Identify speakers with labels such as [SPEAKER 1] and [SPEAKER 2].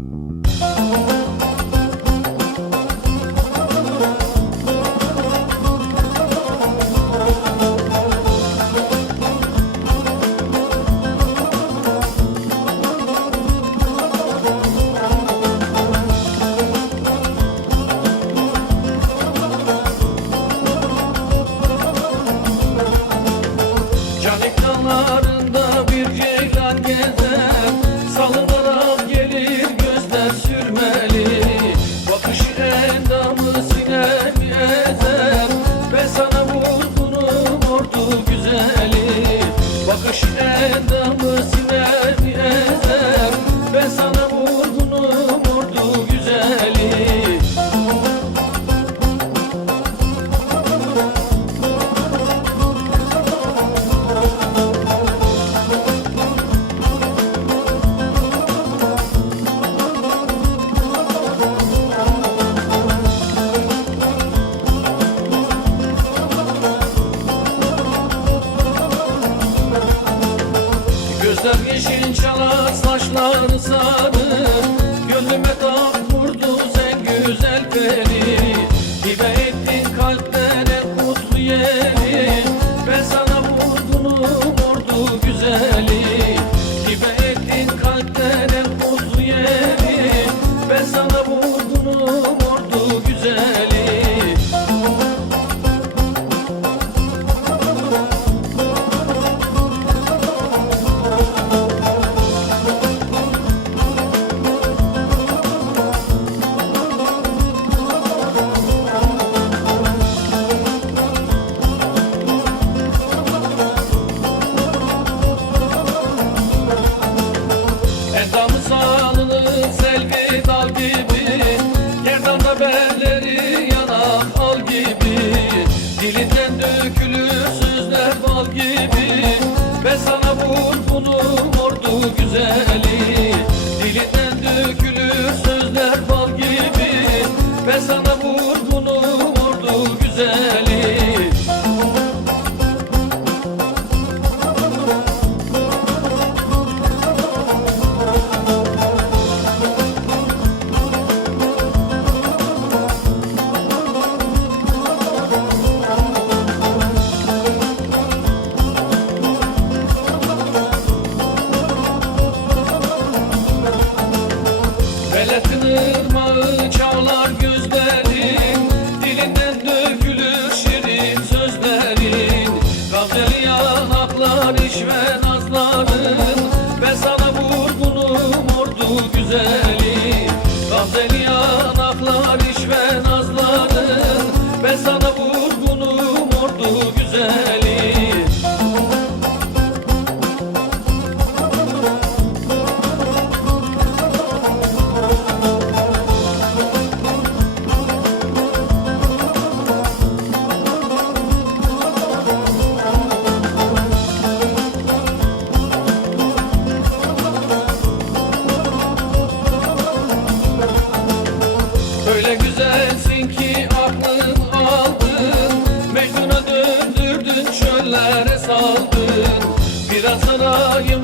[SPEAKER 1] Mm-hmm. Yeşil çalar saçlar sarı Gönlüme tak vurdu sen güzel peri Hibe ettin kalplere kutlu yeri. Ben sana vurdum ordu güzeli. Hibe ettin kalplere kutlu yeri. Ben sana vurdum ordu güzeli dökülür sözler bal gibi. Ben sana vurdum ordu güzeli güzeli Gamzeli Yerlere saldın. Biraz anayım